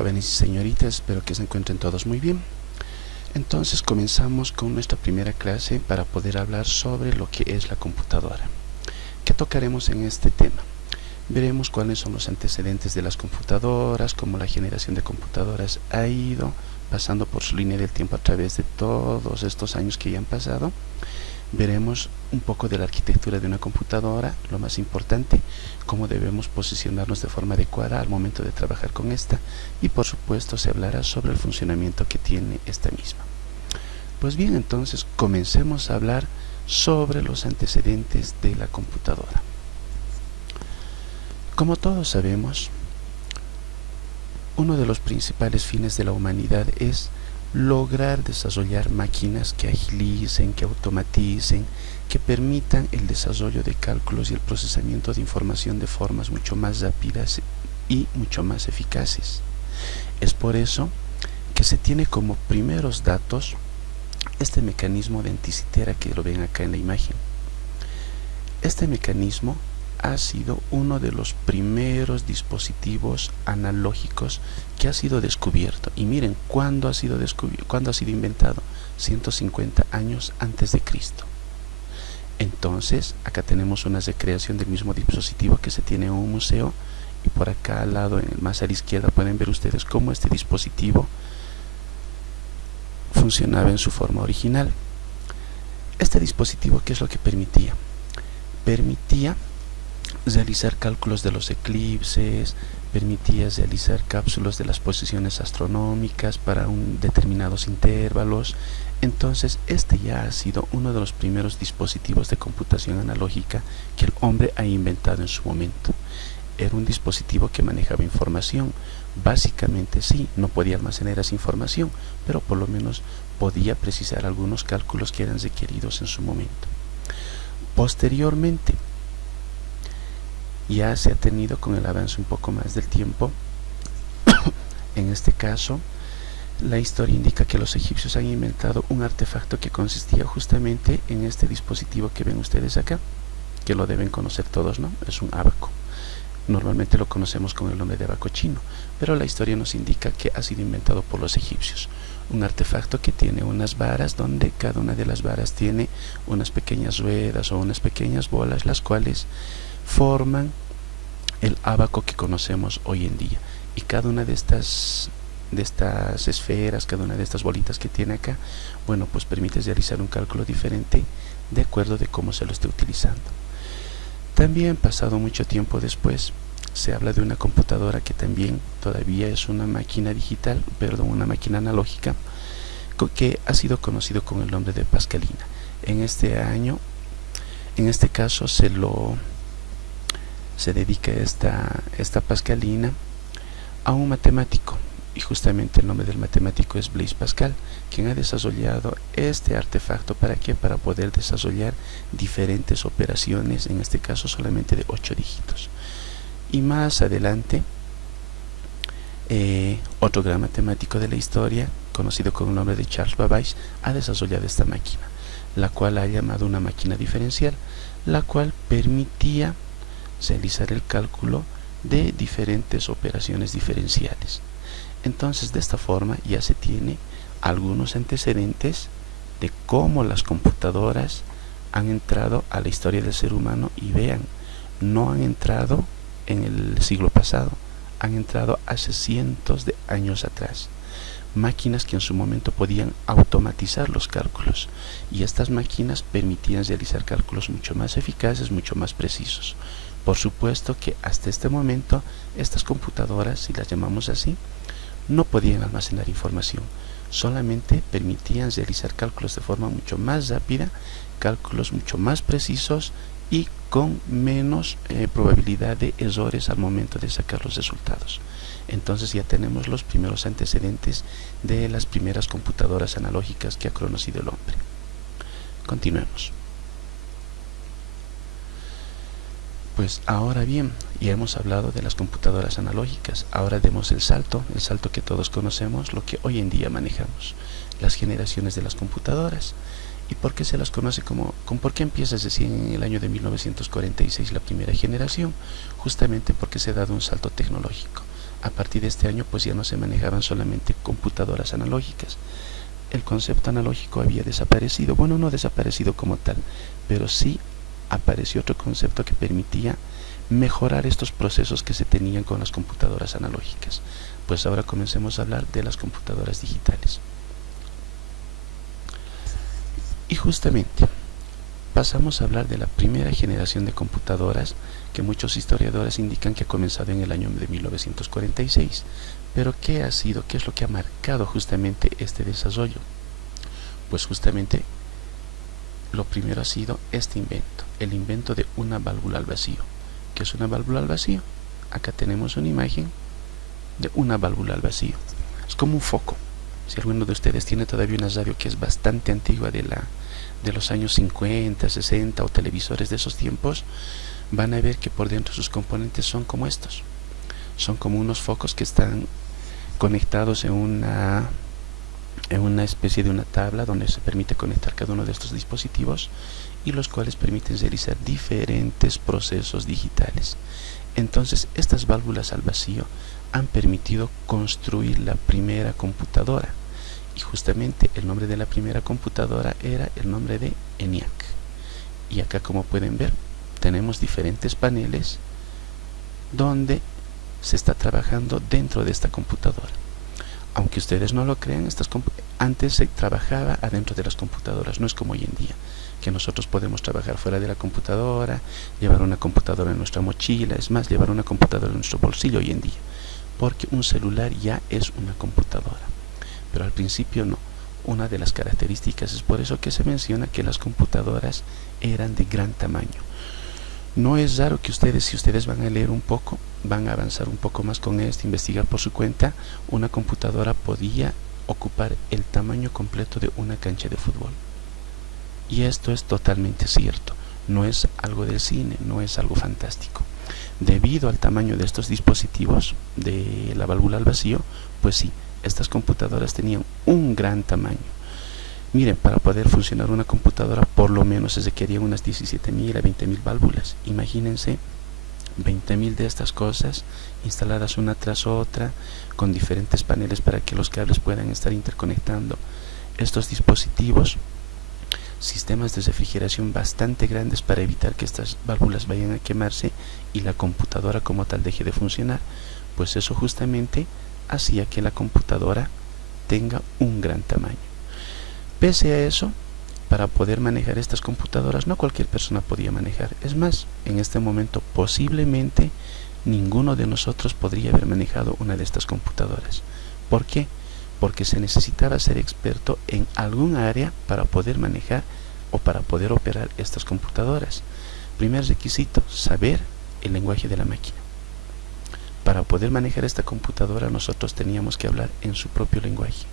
jóvenes y señoritas, espero que se encuentren todos muy bien. Entonces comenzamos con nuestra primera clase para poder hablar sobre lo que es la computadora. ¿Qué tocaremos en este tema? Veremos cuáles son los antecedentes de las computadoras, cómo la generación de computadoras ha ido pasando por su línea del tiempo a través de todos estos años que ya han pasado. Veremos un poco de la arquitectura de una computadora, lo más importante, cómo debemos posicionarnos de forma adecuada al momento de trabajar con esta, y por supuesto se hablará sobre el funcionamiento que tiene esta misma. Pues bien, entonces comencemos a hablar sobre los antecedentes de la computadora. Como todos sabemos, uno de los principales fines de la humanidad es lograr desarrollar máquinas que agilicen, que automaticen, que permitan el desarrollo de cálculos y el procesamiento de información de formas mucho más rápidas y mucho más eficaces. Es por eso que se tiene como primeros datos este mecanismo de anticitera que lo ven acá en la imagen. Este mecanismo ha sido uno de los primeros dispositivos analógicos que ha sido descubierto. Y miren, ¿cuándo ha sido inventado? 150 años antes de Cristo. Entonces, acá tenemos una recreación del mismo dispositivo que se tiene en un museo. Y por acá al lado, más a la izquierda, pueden ver ustedes cómo este dispositivo funcionaba en su forma original. Este dispositivo, ¿qué es lo que permitía? Permitía realizar cálculos de los eclipses, permitía realizar cálculos de las posiciones astronómicas para determinados intervalos. Entonces este ya ha sido uno de los primeros dispositivos de computación analógica que el hombre ha inventado en su momento. Era un dispositivo que manejaba información. Básicamente sí, no podía almacenar esa información, pero por lo menos podía precisar algunos cálculos que eran requeridos en su momento. Posteriormente, ya se ha tenido con el avance un poco más del tiempo. En este caso, la historia indica que los egipcios han inventado un artefacto que consistía justamente en este dispositivo que ven ustedes acá, que lo deben conocer todos, ¿no? Es un abaco. Normalmente lo conocemos con el nombre de abaco chino, pero la historia nos indica que ha sido inventado por los egipcios. Un artefacto que tiene unas varas, donde cada una de las varas tiene unas pequeñas ruedas o unas pequeñas bolas, las cuales forman el abaco que conocemos hoy en día. Y cada una de estas esferas, cada una de estas bolitas que tiene acá, bueno, pues permite realizar un cálculo diferente de acuerdo de cómo se lo esté utilizando. También, pasado mucho tiempo después, se habla de una computadora que también todavía es una máquina digital, una máquina analógica, que ha sido conocido con el nombre de Pascalina. En este caso se dedica esta Pascalina a un matemático, y justamente el nombre del matemático es Blaise Pascal, quien ha desarrollado este artefacto. ¿Para qué? Para poder desarrollar diferentes operaciones, en este caso solamente de 8 dígitos. Y más adelante, otro gran matemático de la historia, conocido con el nombre de Charles Babbage, ha desarrollado esta máquina, la cual ha llamado una máquina diferencial, la cual permitía realizar el cálculo de diferentes operaciones diferenciales. Entonces, de esta forma ya se tiene algunos antecedentes de cómo las computadoras han entrado a la historia del ser humano. Y vean, no han entrado en el siglo pasado, han entrado hace cientos de años atrás. Máquinas que en su momento podían automatizar los cálculos, y estas máquinas permitían realizar cálculos mucho más eficaces, mucho más precisos. Por supuesto que hasta este momento estas computadoras, si las llamamos así, no podían almacenar información, solamente permitían realizar cálculos de forma mucho más rápida, cálculos mucho más precisos y con menos probabilidad de errores al momento de sacar los resultados. Entonces ya tenemos los primeros antecedentes de las primeras computadoras analógicas que ha conocido el hombre. Continuemos. Pues ahora bien, ya hemos hablado de las computadoras analógicas. Ahora demos el salto que todos conocemos, lo que hoy en día manejamos, las generaciones de las computadoras. ¿Y por qué se las conoce por qué empieza recién en el año de 1946 la primera generación? Justamente porque se ha dado un salto tecnológico. A partir de este año pues ya no se manejaban solamente computadoras analógicas. El concepto analógico había desaparecido, bueno, no desaparecido como tal, pero sí apareció otro concepto que permitía mejorar estos procesos que se tenían con las computadoras analógicas. Pues ahora comencemos a hablar de las computadoras digitales. Y justamente pasamos a hablar de la primera generación de computadoras, que muchos historiadores indican que ha comenzado en el año de 1946. Pero ¿qué ha sido? ¿Qué es lo que ha marcado justamente este desarrollo? Pues justamente lo primero ha sido este invento, el invento de una válvula al vacío. ¿Qué es una válvula al vacío? Acá tenemos una imagen de una válvula al vacío. Es como un foco. Si alguno de ustedes tiene todavía una radio que es bastante antigua de los años 50, 60 o televisores de esos tiempos, van a ver que por dentro sus componentes son como estos. Son como unos focos que están conectados en una especie de una tabla donde se permite conectar cada uno de estos dispositivos y los cuales permiten realizar diferentes procesos digitales. Entonces, estas válvulas al vacío han permitido construir la primera computadora, y justamente el nombre de la primera computadora era el nombre de ENIAC. Y acá, como pueden ver, tenemos diferentes paneles donde se está trabajando dentro de esta computadora. Aunque ustedes no lo crean, antes se trabajaba adentro de las computadoras, no es como hoy en día, que nosotros podemos trabajar fuera de la computadora, llevar una computadora en nuestra mochila, es más, llevar una computadora en nuestro bolsillo hoy en día, porque un celular ya es una computadora. Pero al principio no. Una de las características es por eso que se menciona que las computadoras eran de gran tamaño. No es raro que ustedes, si ustedes van a leer un poco, van a avanzar un poco más con esto, investigar por su cuenta, una computadora podía ocupar el tamaño completo de una cancha de fútbol. Y esto es totalmente cierto, no es algo del cine, no es algo fantástico. Debido al tamaño de estos dispositivos, de la válvula al vacío, pues sí, estas computadoras tenían un gran tamaño. Miren, para poder funcionar una computadora por lo menos se requerían unas 17.000 a 20.000 válvulas. Imagínense 20.000 de estas cosas instaladas una tras otra con diferentes paneles para que los cables puedan estar interconectando estos dispositivos, sistemas de refrigeración bastante grandes para evitar que estas válvulas vayan a quemarse y la computadora como tal deje de funcionar. Pues eso justamente hacía que la computadora tenga un gran tamaño. Pese a eso, para poder manejar estas computadoras no cualquier persona podía manejar. Es más, en este momento posiblemente ninguno de nosotros podría haber manejado una de estas computadoras. ¿Por qué? Porque se necesitaba ser experto en algún área para poder manejar o para poder operar estas computadoras. Primer requisito, saber el lenguaje de la máquina. Para poder manejar esta computadora nosotros teníamos que hablar en su propio lenguaje.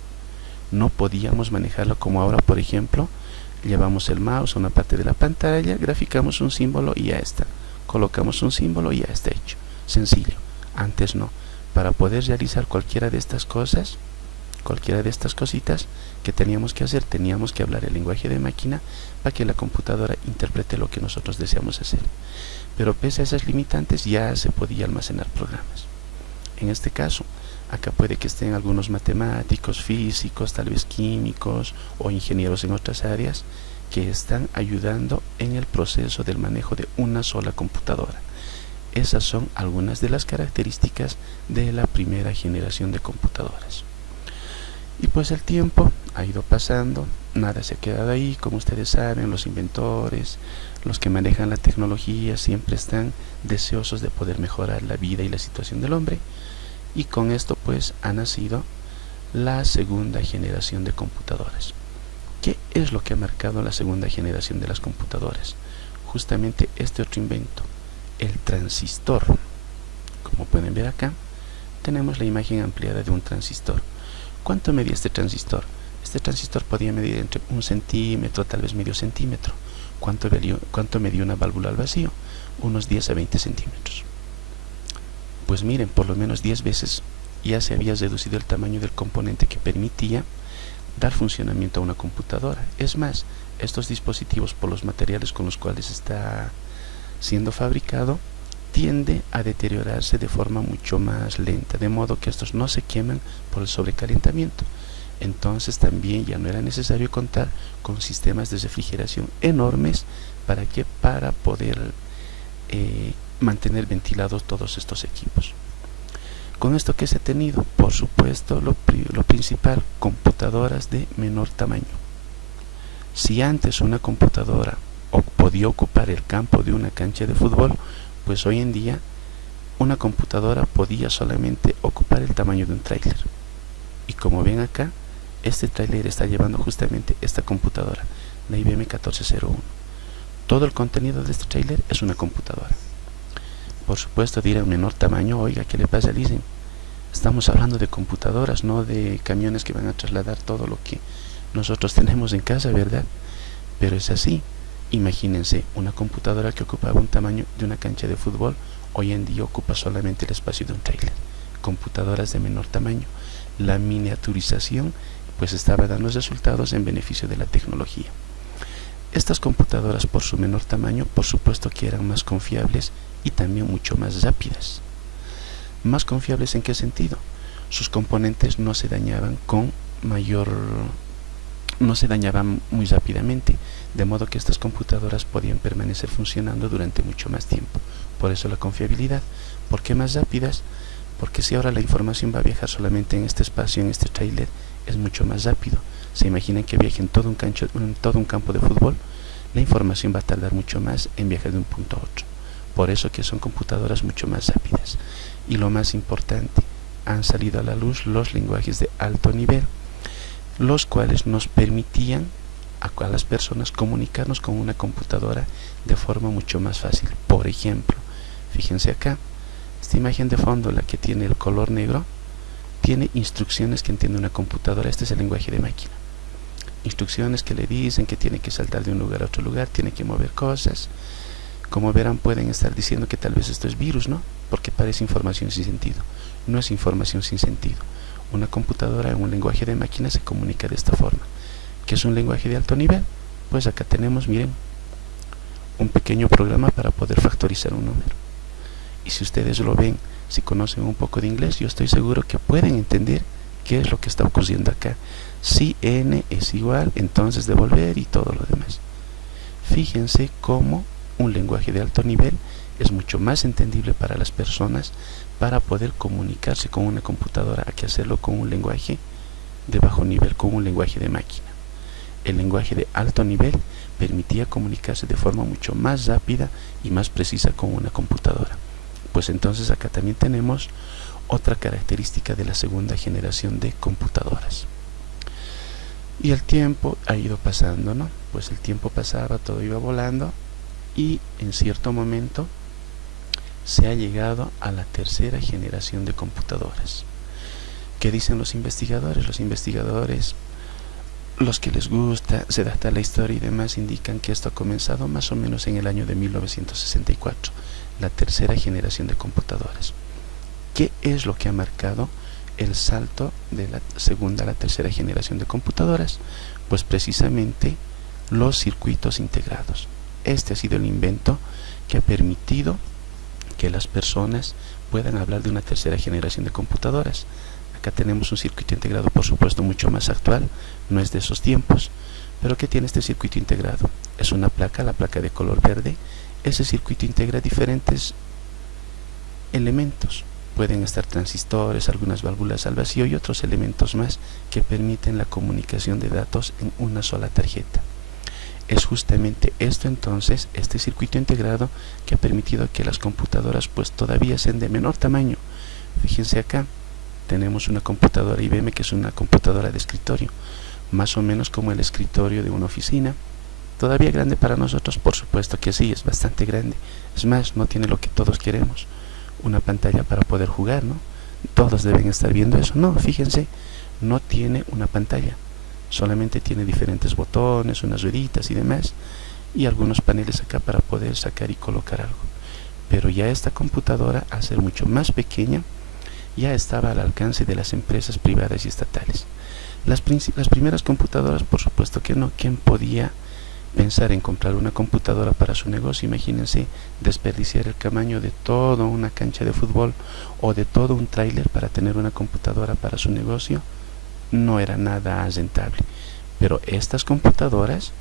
No podíamos manejarlo como ahora, por ejemplo, llevamos el mouse a una parte de la pantalla, graficamos un símbolo y ya está. Colocamos un símbolo y ya está hecho. Sencillo. Antes no. Para poder realizar cualquiera de estas cosas, cualquiera de estas cositas que teníamos que hacer, teníamos que hablar el lenguaje de máquina para que la computadora interprete lo que nosotros deseamos hacer. Pero pese a esas limitantes ya se podía almacenar programas. En este caso, acá puede que estén algunos matemáticos, físicos, tal vez químicos o ingenieros en otras áreas que están ayudando en el proceso del manejo de una sola computadora. Esas son algunas de las características de la primera generación de computadoras. Y pues el tiempo ha ido pasando, nada se ha quedado ahí. Como ustedes saben, los inventores, los que manejan la tecnología siempre están deseosos de poder mejorar la vida y la situación del hombre. Y con esto pues ha nacido la segunda generación de computadoras. ¿Qué es lo que ha marcado la segunda generación de las computadoras? Justamente este otro invento, el transistor. Como pueden ver acá, tenemos la imagen ampliada de un transistor. ¿Cuánto medía este transistor? Este transistor podía medir entre 1 centímetro, tal vez medio centímetro. ¿Cuánto medía una válvula al vacío? Unos 10 a 20 centímetros. Pues miren, por lo menos 10 veces ya se había reducido el tamaño del componente que permitía dar funcionamiento a una computadora. Es más, estos dispositivos, por los materiales con los cuales está siendo fabricado, tiende a deteriorarse de forma mucho más lenta, de modo que estos no se queman por el sobrecalentamiento. Entonces también ya no era necesario contar con sistemas de refrigeración enormes para poder mantener ventilados todos estos equipos. Con esto que se ha tenido, por supuesto, lo principal, computadoras de menor tamaño. Si antes una computadora podía ocupar el campo de una cancha de fútbol, pues hoy en día una computadora podía solamente ocupar el tamaño de un tráiler. Y como ven acá, este tráiler está llevando justamente esta computadora, la IBM 1401. Todo el contenido de este tráiler es una computadora. Por supuesto dirán menor tamaño, oiga, ¿qué le pasa? Dicen, estamos hablando de computadoras, no de camiones que van a trasladar todo lo que nosotros tenemos en casa, ¿verdad? Pero es así. Imagínense, una computadora que ocupaba un tamaño de una cancha de fútbol, hoy en día ocupa solamente el espacio de un tráiler. Computadoras de menor tamaño. La miniaturización pues estaba dando resultados en beneficio de la tecnología. Estas computadoras, por su menor tamaño, por supuesto que eran más confiables y también mucho más rápidas. ¿Más confiables en qué sentido? Sus componentes no se dañaban muy rápidamente, de modo que estas computadoras podían permanecer funcionando durante mucho más tiempo. Por eso la confiabilidad. ¿Por qué más rápidas? Porque si ahora la información va a viajar solamente en este espacio, en este tráiler, es mucho más rápido. Se imaginan que viaje en todo un campo de fútbol, la información va a tardar mucho más en viajar de un punto a otro. Por eso que son computadoras mucho más rápidas. Y lo más importante, han salido a la luz los lenguajes de alto nivel, los cuales nos permitían a las personas comunicarnos con una computadora de forma mucho más fácil. Por ejemplo, fíjense acá, esta imagen de fondo, la que tiene el color negro, tiene instrucciones que entiende una computadora. Este es el lenguaje de máquina. Instrucciones que le dicen que tiene que saltar de un lugar a otro lugar, tiene que mover cosas. Como verán, pueden estar diciendo que tal vez esto es virus, ¿no? Porque parece información sin sentido. No es información sin sentido. Una computadora en un lenguaje de máquina se comunica de esta forma. ¿Qué es un lenguaje de alto nivel? Pues acá tenemos, miren, un pequeño programa para poder factorizar un número. Y si ustedes lo ven, si conocen un poco de inglés, yo estoy seguro que pueden entender qué es lo que está ocurriendo acá. Si n es igual, entonces devolver y todo lo demás. Fíjense cómo un lenguaje de alto nivel es mucho más entendible para las personas para poder comunicarse con una computadora a que hacerlo con un lenguaje de bajo nivel, con un lenguaje de máquina. El lenguaje de alto nivel permitía comunicarse de forma mucho más rápida y más precisa con una computadora. Pues entonces acá también tenemos otra característica de la segunda generación de computadoras. Y el tiempo ha ido pasando, ¿no? Pues el tiempo pasaba, todo iba volando y en cierto momento se ha llegado a la tercera generación de computadoras. ¿Qué dicen los investigadores? Los investigadores, los que les gusta, se data la historia y demás, indican que esto ha comenzado más o menos en el año de 1964, la tercera generación de computadoras. ¿Qué es lo que ha marcado el salto de la segunda a la tercera generación de computadoras? Pues precisamente los circuitos integrados. Este ha sido el invento que ha permitido que las personas puedan hablar de una tercera generación de computadoras. Acá tenemos un circuito integrado, por supuesto, mucho más actual, no es de esos tiempos. Pero ¿qué tiene este circuito integrado? Es una placa, la placa de color verde. Ese circuito integra diferentes elementos. Pueden estar transistores, algunas válvulas al vacío y otros elementos más que permiten la comunicación de datos en una sola tarjeta. Es justamente esto entonces, este circuito integrado, que ha permitido que las computadoras pues todavía sean de menor tamaño. Fíjense acá, tenemos una computadora IBM que es una computadora de escritorio, más o menos como el escritorio de una oficina. Todavía grande para nosotros, por supuesto que sí, es bastante grande. Es más, no tiene lo que todos queremos, una pantalla para poder jugar, ¿no? Todos deben estar viendo eso. No, fíjense, no tiene una pantalla. Solamente tiene diferentes botones, unas rueditas y demás, y algunos paneles acá para poder sacar y colocar algo. Pero ya esta computadora, al ser mucho más pequeña, ya estaba al alcance de las empresas privadas y estatales. Las primeras computadoras, por supuesto que no. ¿Quién podía pensar en comprar una computadora para su negocio, imagínense desperdiciar el tamaño de toda una cancha de fútbol o de todo un tráiler para tener una computadora para su negocio, no era nada rentable. Pero estas computadoras,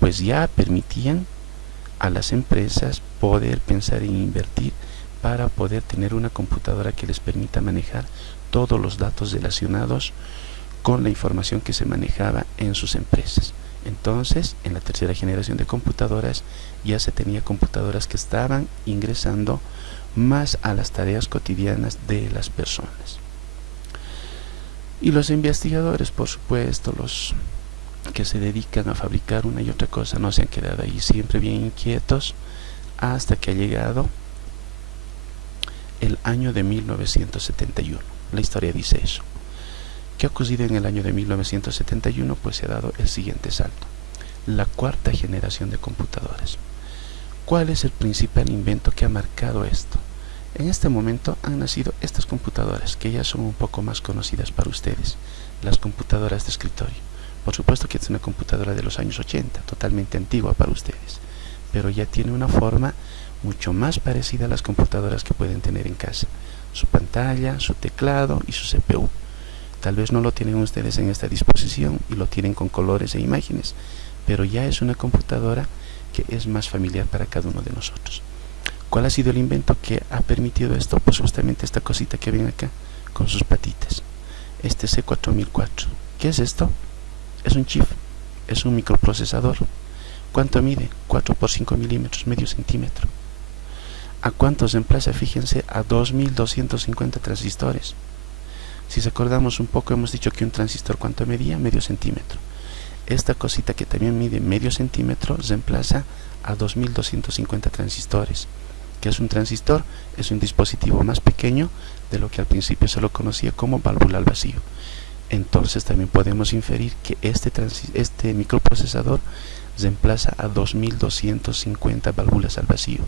pues ya permitían a las empresas poder pensar en invertir para poder tener una computadora que les permita manejar todos los datos relacionados con la información que se manejaba en sus empresas. Entonces, en la tercera generación de computadoras ya se tenía computadoras que estaban ingresando más a las tareas cotidianas de las personas. Y los investigadores, por supuesto, los que se dedican a fabricar una y otra cosa, no se han quedado ahí, siempre bien inquietos, hasta que ha llegado el año de 1971. La historia dice eso. ¿Qué ha ocurrido en el año de 1971? Pues se ha dado el siguiente salto: la cuarta generación de computadoras. ¿Cuál es el principal invento que ha marcado esto? En este momento han nacido estas computadoras, que ya son un poco más conocidas para ustedes, las computadoras de escritorio. Por supuesto que es una computadora de los años 80, totalmente antigua para ustedes, pero ya tiene una forma mucho más parecida a las computadoras que pueden tener en casa. Su pantalla, su teclado y su CPU. Tal vez no lo tienen ustedes en esta disposición y lo tienen con colores e imágenes, pero ya es una computadora que es más familiar para cada uno de nosotros. ¿Cuál ha sido el invento que ha permitido esto? Pues justamente esta cosita que ven acá, con sus patitas. Este C4004. ¿Qué es esto? Es un chip, es un microprocesador. ¿Cuánto mide? 4 por 5 milímetros, medio centímetro. ¿A cuánto se emplaza? Fíjense, a 2250 transistores. Si se acordamos un poco, hemos dicho que un transistor, ¿cuánto medía? Medio centímetro. Esta cosita que también mide medio centímetro se emplaza a 2250 transistores. ¿Qué es un transistor? Es un dispositivo más pequeño de lo que al principio se lo conocía como válvula al vacío. Entonces también podemos inferir que este microprocesador se emplaza a 2250 válvulas al vacío.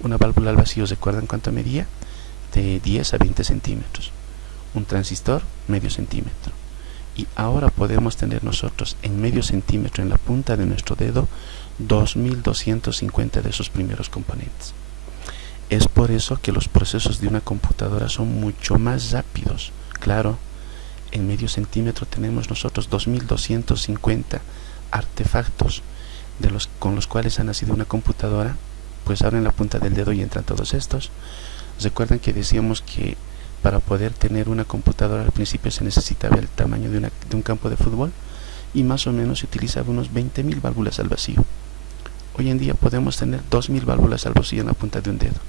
Una válvula al vacío, ¿recuerdan cuánto medía? De 10 a 20 centímetros. Un transistor, medio centímetro. Y ahora podemos tener nosotros en medio centímetro, en la punta de nuestro dedo, 2250 de esos primeros componentes. Es por eso que los procesos de una computadora son mucho más rápidos. Claro, en medio centímetro tenemos nosotros 2250 artefactos con los cuales ha nacido una computadora. Pues abren la punta del dedo y entran todos estos. Recuerdan que decíamos que para poder tener una computadora al principio se necesitaba el tamaño de un campo de fútbol, y más o menos se utilizaba unos 20.000 válvulas al vacío. Hoy en día podemos tener 2.000 válvulas al vacío en la punta de un dedo.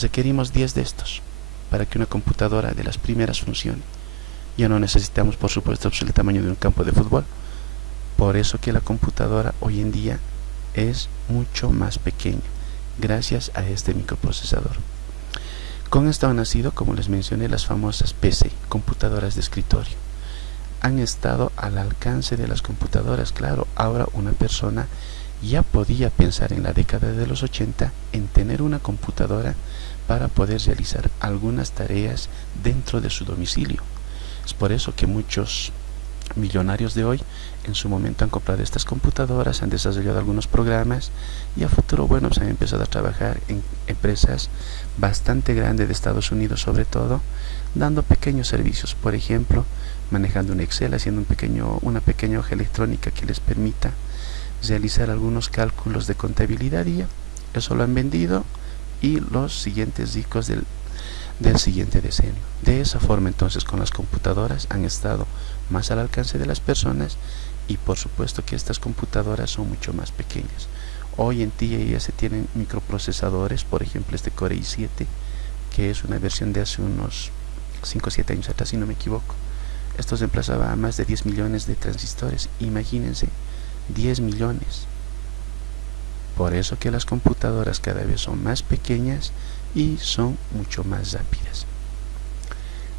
Requerimos 10 de estos para que una computadora de las primeras funcione. Ya no necesitamos, por supuesto, el tamaño de un campo de fútbol. Por eso que la computadora hoy en día es mucho más pequeña, gracias a este microprocesador. Con esto han nacido, como les mencioné, las famosas PC, computadoras de escritorio. Han estado al alcance de las computadoras. Claro, ahora una persona ya podía pensar en la década de los 80 en tener una computadora para poder realizar algunas tareas dentro de su domicilio. Es por eso que muchos millonarios de hoy en su momento han comprado estas computadoras, han desarrollado algunos programas y a futuro, bueno, pues han empezado a trabajar en empresas bastante grandes de Estados Unidos, sobre todo dando pequeños servicios, por ejemplo manejando un Excel, haciendo una pequeña hoja electrónica que les permita realizar algunos cálculos de contabilidad, y eso lo han vendido, y los siguientes ricos del siguiente decenio. De esa forma, entonces, con las computadoras han estado más al alcance de las personas, y por supuesto que estas computadoras son mucho más pequeñas. Hoy en día ya se tienen microprocesadores, por ejemplo este Core i7, que es una versión de hace unos 5 o 7 años atrás, si no me equivoco. Esto se emplazaba a más de 10 millones de transistores. Imagínense, 10 millones. Por eso que las computadoras cada vez son más pequeñas y son mucho más rápidas.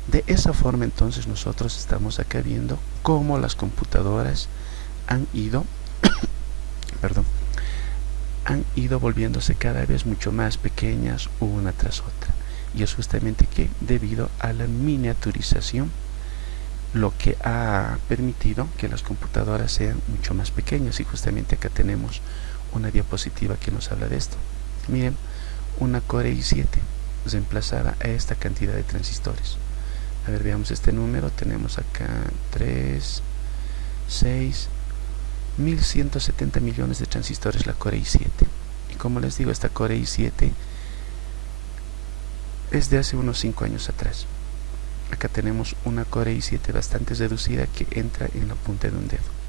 De esa forma, entonces, nosotros estamos acá viendo cómo las computadoras han ido han ido volviéndose cada vez mucho más pequeñas una tras otra, y es justamente que debido a la miniaturización lo que ha permitido que las computadoras sean mucho más pequeñas, y justamente acá tenemos una diapositiva que nos habla de esto. Miren, una Core i7 reemplazaba a esta cantidad de transistores. A ver, veamos este número. Tenemos acá 3, 6, 1170 millones de transistores la Core i7. Y como les digo, esta Core i7 es de hace unos 5 años atrás. Acá tenemos una Core i7 bastante reducida que entra en la punta de un dedo.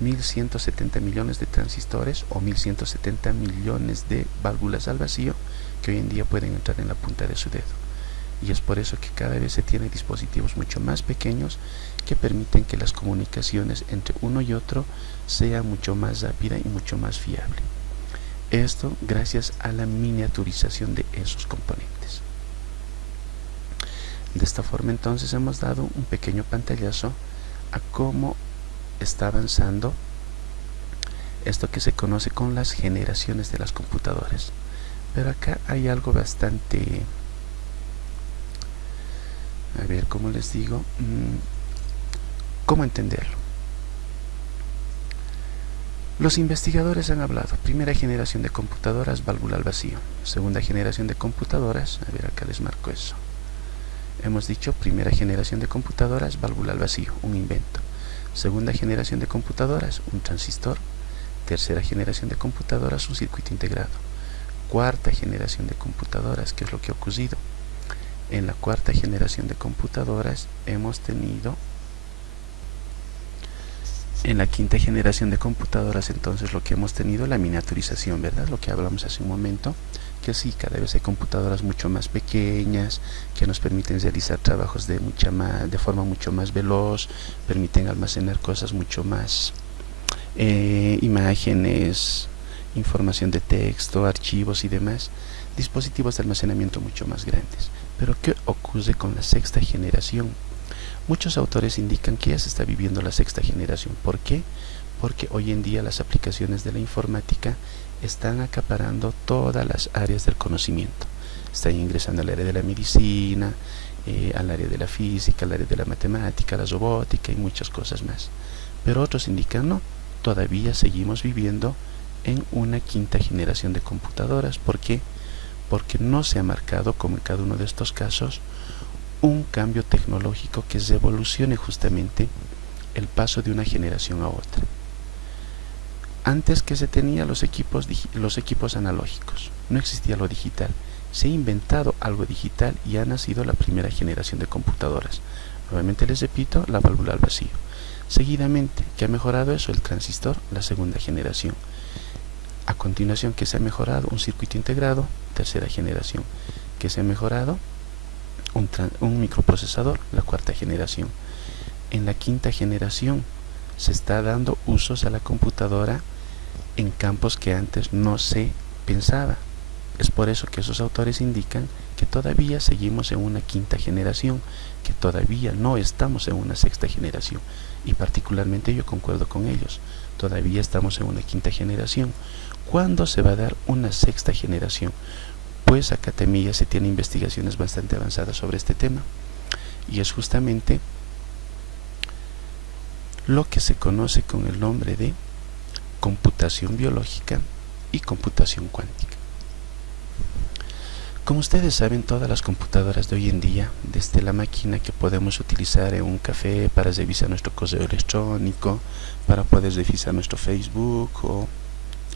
1170 millones de transistores o 1170 millones de válvulas al vacío que hoy en día pueden entrar en la punta de su dedo. Y es por eso que cada vez se tienen dispositivos mucho más pequeños que permiten que las comunicaciones entre uno y otro sea mucho más rápida y mucho más fiable. Esto gracias a la miniaturización de esos componentes. De esta forma entonces hemos dado un pequeño pantallazo a cómo está avanzando esto que se conoce con las generaciones de las computadoras. Pero acá hay algo bastante, a ver, ¿cómo les digo? ¿Cómo entenderlo? Los investigadores han hablado, primera generación de computadoras, válvula al vacío. Segunda generación de computadoras, a ver, acá les marco eso. Hemos dicho, primera generación de computadoras, válvula al vacío, un invento. Segunda generación de computadoras, un transistor. Tercera generación de computadoras, un circuito integrado. Cuarta generación de computadoras, ¿qué es lo que ha ocurrido? En la cuarta generación de computadoras hemos tenido, en la quinta generación de computadoras entonces lo que hemos tenido, la miniaturización, ¿verdad? Lo que hablamos hace un momento, que sí, cada vez hay computadoras mucho más pequeñas que nos permiten realizar trabajos de forma mucho más veloz, permiten almacenar cosas mucho más, imágenes, información de texto, archivos y demás, dispositivos de almacenamiento mucho más grandes. Pero ¿qué ocurre con la sexta generación? Muchos autores indican que ya se está viviendo la sexta generación. ¿Por qué? Porque hoy en día las aplicaciones de la informática están acaparando todas las áreas del conocimiento. Están ingresando al área de la medicina, al área de la física, al área de la matemática, la robótica y muchas cosas más. Pero otros indican no, todavía seguimos viviendo en una quinta generación de computadoras. ¿Por qué? Porque no se ha marcado, como en cada uno de estos casos, un cambio tecnológico que revolucione justamente el paso de una generación a otra. Antes que se tenía los equipos analógicos, no existía lo digital. Se ha inventado algo digital y ha nacido la primera generación de computadoras. Nuevamente les repito, la válvula al vacío. Seguidamente, ¿qué ha mejorado eso? El transistor, la segunda generación. A continuación, ¿qué se ha mejorado? Un circuito integrado, tercera generación. ¿Qué se ha mejorado? Un microprocesador, la cuarta generación. En la quinta generación se está dando usos a la computadora en campos que antes no se pensaba. Es por eso que esos autores indican que todavía seguimos en una quinta generación, que todavía no estamos en una sexta generación, y particularmente yo concuerdo con ellos. Todavía estamos en una quinta generación. ¿Cuándo se va a dar una sexta generación? Pues acá también ya se tienen investigaciones bastante avanzadas sobre este tema, y es justamente lo que se conoce con el nombre de computación biológica y computación cuántica. Como ustedes saben, todas las computadoras de hoy en día, desde la máquina que podemos utilizar en un café para revisar nuestro correo electrónico, para poder revisar nuestro Facebook o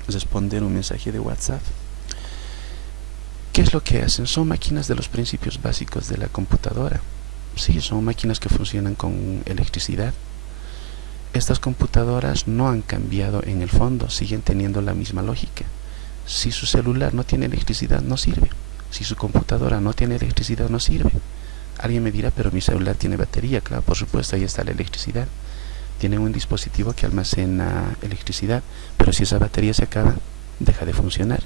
responder un mensaje de WhatsApp, ¿qué es lo que hacen? Son máquinas de los principios básicos de la computadora. Sí, son máquinas que funcionan con electricidad. Estas computadoras no han cambiado en el fondo, siguen teniendo la misma lógica. Si su celular no tiene electricidad, no sirve. Si su computadora no tiene electricidad, no sirve. Alguien me dirá, pero mi celular tiene batería. Claro, por supuesto, ahí está la electricidad. Tiene un dispositivo que almacena electricidad, pero si esa batería se acaba, deja de funcionar.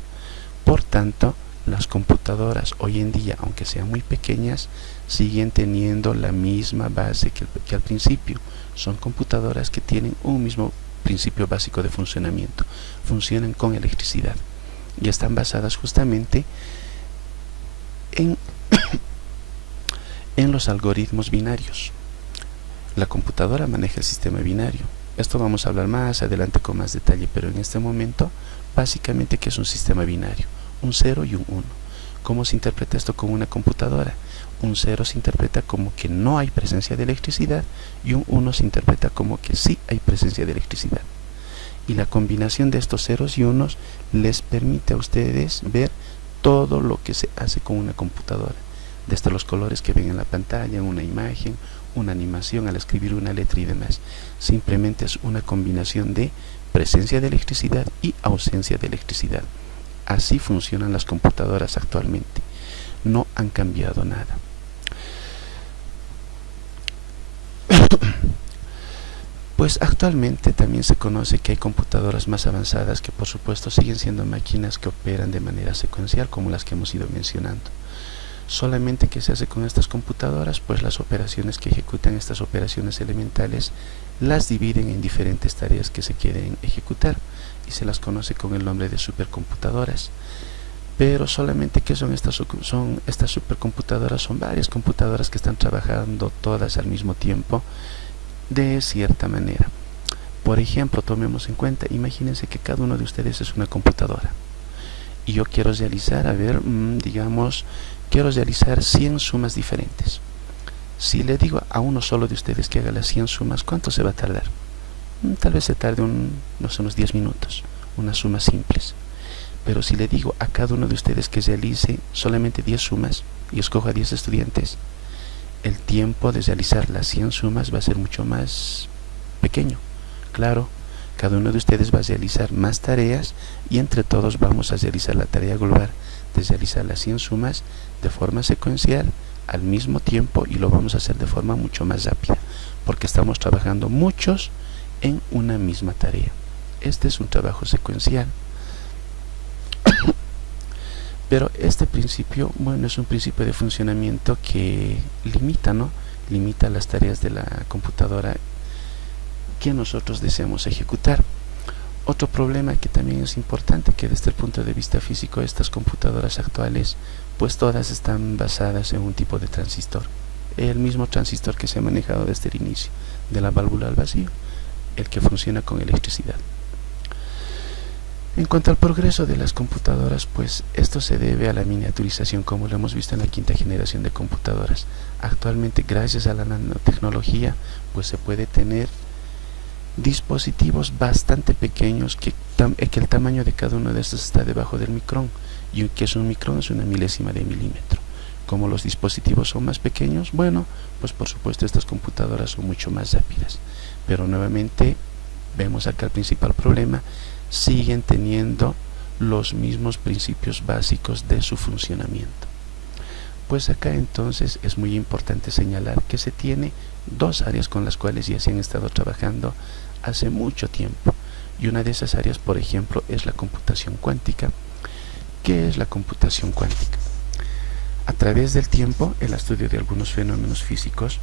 Por tanto, las computadoras hoy en día, aunque sean muy pequeñas, siguen teniendo la misma base que al principio. Son computadoras que tienen un mismo principio básico de funcionamiento. Funcionan con electricidad y están basadas justamente en los algoritmos binarios. La computadora maneja el sistema binario. Esto vamos a hablar más adelante con más detalle, pero en este momento, básicamente, ¿qué es un sistema binario? Un 0 y un 1. ¿Cómo se interpreta esto con una computadora? Un 0 se interpreta como que no hay presencia de electricidad y un 1 se interpreta como que sí hay presencia de electricidad. Y la combinación de estos ceros y unos les permite a ustedes ver todo lo que se hace con una computadora, desde los colores que ven en la pantalla, una imagen, una animación al escribir una letra y demás. Simplemente es una combinación de presencia de electricidad y ausencia de electricidad. Así funcionan las computadoras actualmente. No han cambiado nada. Pues actualmente también se conoce que hay computadoras más avanzadas que por supuesto siguen siendo máquinas que operan de manera secuencial, como las que hemos ido mencionando. Solamente que se hace con estas computadoras, pues las operaciones que ejecutan estas operaciones elementales las dividen en diferentes tareas que se quieren ejecutar y se las conoce con el nombre de supercomputadoras. Pero solamente que son estas supercomputadoras, son varias computadoras que están trabajando todas al mismo tiempo de cierta manera. Por ejemplo, tomemos en cuenta, imagínense que cada uno de ustedes es una computadora y yo quiero realizar, quiero realizar 100 sumas diferentes. Si le digo a uno solo de ustedes que haga las 100 sumas, ¿cuánto se va a tardar? Tal vez se tarde unos 10 minutos, unas sumas simples. Pero si le digo a cada uno de ustedes que realice solamente 10 sumas y escojo a 10 estudiantes, el tiempo de realizar las 100 sumas va a ser mucho más pequeño. Claro, cada uno de ustedes va a realizar más tareas y entre todos vamos a realizar la tarea global de realizar las 100 sumas de forma secuencial al mismo tiempo, y lo vamos a hacer de forma mucho más rápida porque estamos trabajando muchos en una misma tarea. Este es un trabajo secuencial. Pero este principio, bueno, es un principio de funcionamiento que limita las tareas de la computadora que nosotros deseamos ejecutar. Otro problema que también es importante, que desde el punto de vista físico, estas computadoras actuales, pues todas están basadas en un tipo de transistor. El mismo transistor que se ha manejado desde el inicio, de la válvula al vacío, el que funciona con electricidad. En cuanto al progreso de las computadoras, pues esto se debe a la miniaturización, como lo hemos visto en la quinta generación de computadoras. Actualmente, gracias a la nanotecnología, pues se puede tener dispositivos bastante pequeños que el tamaño de cada uno de estos está debajo del micrón, y que es un micrón, es una milésima de milímetro. Como los dispositivos son más pequeños, bueno, pues por supuesto estas computadoras son mucho más rápidas. Pero nuevamente vemos acá el principal problema: siguen teniendo los mismos principios básicos de su funcionamiento. Pues acá entonces es muy importante señalar que se tiene dos áreas con las cuales ya se han estado trabajando hace mucho tiempo, y una de esas áreas, por ejemplo, es la computación cuántica. ¿Qué es la computación cuántica? A través del tiempo, el estudio de algunos fenómenos físicos,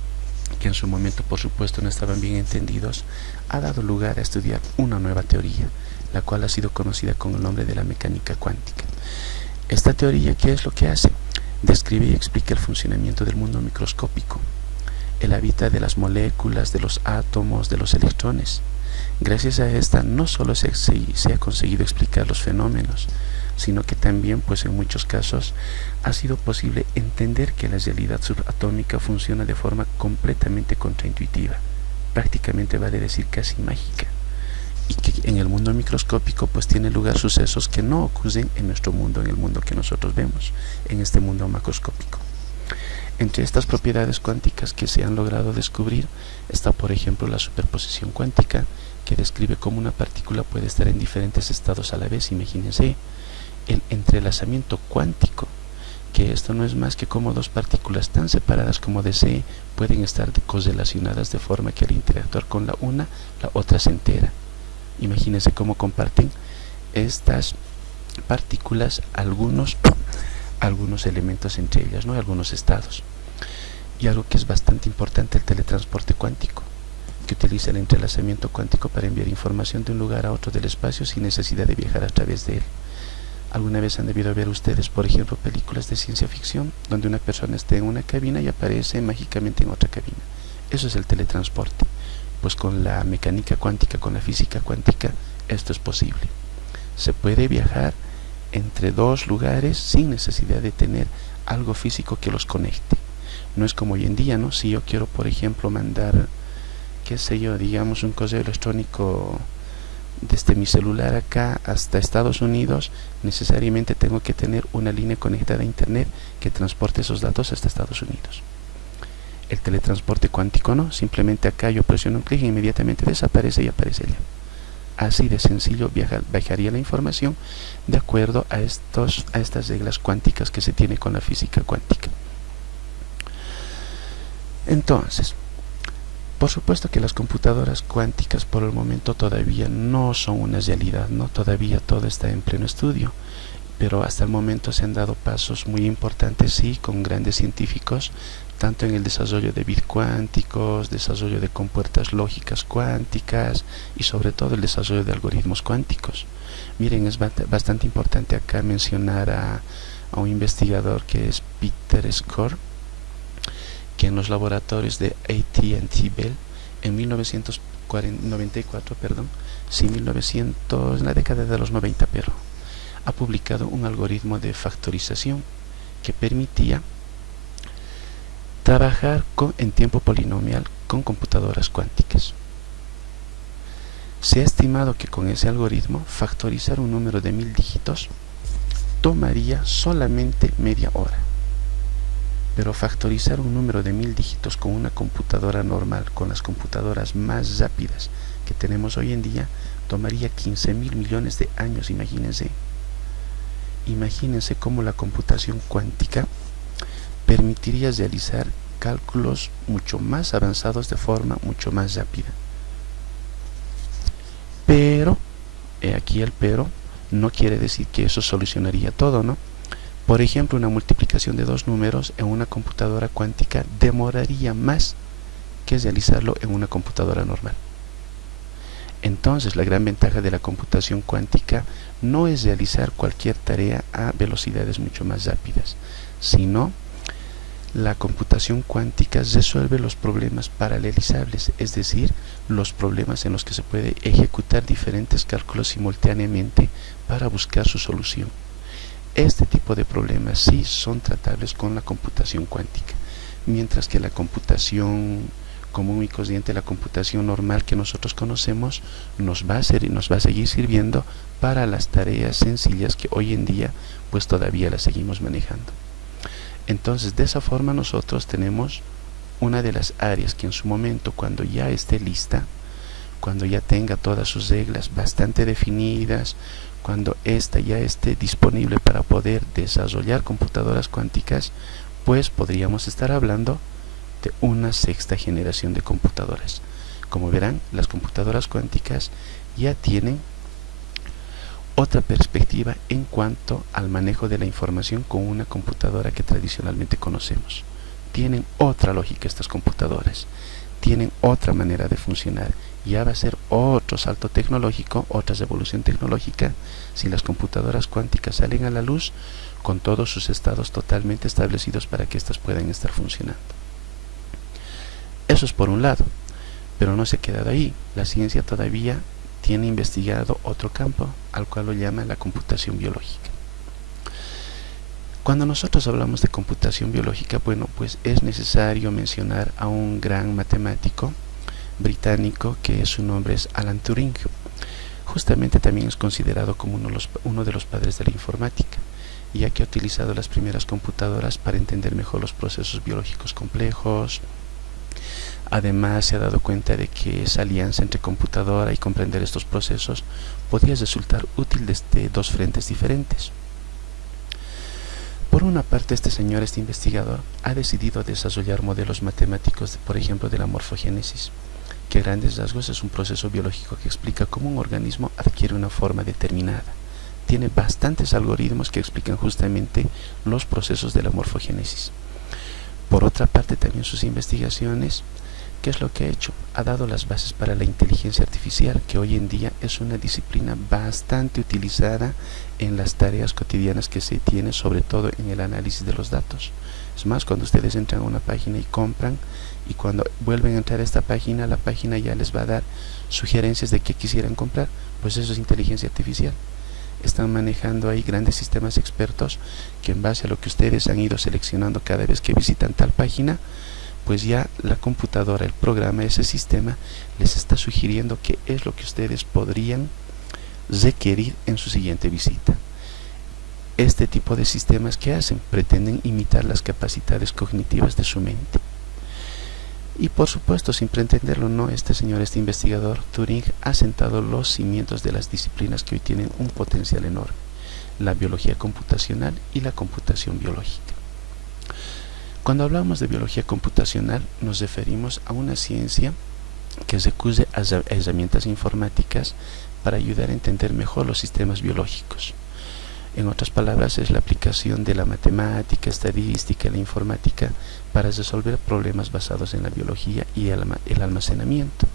que en su momento por supuesto no estaban bien entendidos, ha dado lugar a estudiar una nueva teoría, la cual ha sido conocida con el nombre de la mecánica cuántica. Esta teoría, ¿qué es lo que hace? Describe y explica el funcionamiento del mundo microscópico, el hábitat de las moléculas, de los átomos, de los electrones. Gracias a esta no solo se ha conseguido explicar los fenómenos, sino que también, pues en muchos casos, ha sido posible entender que la realidad subatómica funciona de forma completamente contraintuitiva, prácticamente vale decir casi mágica, y que en el mundo microscópico pues tienen lugar sucesos que no ocurren en nuestro mundo, en el mundo que nosotros vemos, en este mundo macroscópico. Entre estas propiedades cuánticas que se han logrado descubrir está, por ejemplo, la superposición cuántica, que describe cómo una partícula puede estar en diferentes estados a la vez. Imagínense el entrelazamiento cuántico, que esto no es más que como dos partículas tan separadas como desee pueden estar correlacionadas de forma que al interactuar con la otra se entera. Imagínense cómo comparten estas partículas algunos elementos entre ellas, ¿no? Algunos estados. Y algo que es bastante importante, el teletransporte cuántico, que utiliza el entrelazamiento cuántico para enviar información de un lugar a otro del espacio sin necesidad de viajar a través de él. ¿Alguna vez han debido ver ustedes, por ejemplo, películas de ciencia ficción donde una persona está en una cabina y aparece mágicamente en otra cabina? Eso es el teletransporte. Pues con la mecánica cuántica, con la física cuántica, esto es posible. Se puede viajar entre dos lugares sin necesidad de tener algo físico que los conecte. No es como hoy en día, ¿no? Si yo quiero, por ejemplo, mandar, qué sé yo, digamos un correo electrónico desde mi celular acá hasta Estados Unidos, necesariamente tengo que tener una línea conectada a internet que transporte esos datos hasta Estados Unidos. El teletransporte cuántico no, simplemente acá yo presiono un clic e inmediatamente desaparece y aparece allá. Así de sencillo viajaría la información de acuerdo a estas reglas cuánticas que se tiene con la física cuántica. Entonces, por supuesto que las computadoras cuánticas por el momento todavía no son una realidad, ¿no? Todavía todo está en pleno estudio, pero hasta el momento se han dado pasos muy importantes, sí, con grandes científicos, tanto en el desarrollo de bits cuánticos, desarrollo de compuertas lógicas cuánticas y sobre todo el desarrollo de algoritmos cuánticos. Miren, es bastante importante acá mencionar a un investigador que es Peter Szor, que en los laboratorios de AT&T Bell en 1994, en la década de los 90, pero ha publicado un algoritmo de factorización que permitía trabajar en tiempo polinomial con computadoras cuánticas. Se ha estimado que con ese algoritmo factorizar un número de 1000 dígitos tomaría solamente media hora. Pero factorizar un número de 1000 dígitos con una computadora normal, con las computadoras más rápidas que tenemos hoy en día, tomaría 15.000 millones de años, imagínense. Imagínense cómo la computación cuántica permitiría realizar cálculos mucho más avanzados de forma mucho más rápida. Pero, aquí el pero, no quiere decir que eso solucionaría todo, ¿no? Por ejemplo, una multiplicación de dos números en una computadora cuántica demoraría más que realizarlo en una computadora normal. Entonces, la gran ventaja de la computación cuántica no es realizar cualquier tarea a velocidades mucho más rápidas, sino la computación cuántica resuelve los problemas paralelizables, es decir, los problemas en los que se puede ejecutar diferentes cálculos simultáneamente para buscar su solución. Este tipo de problemas sí son tratables con la computación cuántica, mientras que la computación común y corriente, la computación normal que nosotros conocemos, nos va a seguir sirviendo para las tareas sencillas que hoy en día pues todavía las seguimos manejando. Entonces, de esa forma nosotros tenemos una de las áreas que en su momento, cuando ya esté lista, cuando ya tenga todas sus reglas bastante definidas, cuando ésta ya esté disponible para poder desarrollar computadoras cuánticas, pues podríamos estar hablando de una sexta generación de computadoras. Como verán, las computadoras cuánticas ya tienen otra perspectiva en cuanto al manejo de la información con una computadora que tradicionalmente conocemos. Tienen otra lógica estas computadoras, tienen otra manera de funcionar. Ya va a ser otro salto tecnológico, otra revolución tecnológica, si las computadoras cuánticas salen a la luz con todos sus estados totalmente establecidos para que éstas puedan estar funcionando. Eso es por un lado, pero no se ha quedado ahí. La ciencia todavía tiene investigado otro campo, al cual lo llama la computación biológica. Cuando nosotros hablamos de computación biológica, bueno, pues es necesario mencionar a un gran matemático británico que su nombre es Alan Turing. Justamente también es considerado como uno de los padres de la informática, ya que ha utilizado las primeras computadoras para entender mejor los procesos biológicos complejos. Además, se ha dado cuenta de que esa alianza entre computadora y comprender estos procesos podría resultar útil desde dos frentes diferentes. Por una parte, este investigador, ha decidido desarrollar modelos matemáticos, por ejemplo, de la morfogénesis, que a grandes rasgos es un proceso biológico que explica cómo un organismo adquiere una forma determinada. Tiene bastantes algoritmos que explican justamente los procesos de la morfogénesis. Por otra parte, también sus investigaciones, ¿qué es lo que ha hecho? Ha dado las bases para la inteligencia artificial, que hoy en día es una disciplina bastante utilizada en las tareas cotidianas que se tiene, sobre todo en el análisis de los datos. Es más, cuando ustedes entran a una página y compran, y cuando vuelven a entrar a esta página, la página ya les va a dar sugerencias de qué quisieran comprar. Pues eso es inteligencia artificial. Están manejando ahí grandes sistemas expertos que, en base a lo que ustedes han ido seleccionando cada vez que visitan tal página, pues ya la computadora, el programa, ese sistema les está sugiriendo qué es lo que ustedes podrían requerir en su siguiente visita. Este tipo de sistemas, ¿qué hacen? Pretenden imitar las capacidades cognitivas de su mente. Y por supuesto, sin pretenderlo, no, este investigador Turing ha sentado los cimientos de las disciplinas que hoy tienen un potencial enorme: la biología computacional y la computación biológica. Cuando hablamos de biología computacional, nos referimos a una ciencia que recurre a herramientas informáticas para ayudar a entender mejor los sistemas biológicos. En otras palabras, es la aplicación de la matemática, estadística y la informática para resolver problemas basados en la biología y el almacenamiento.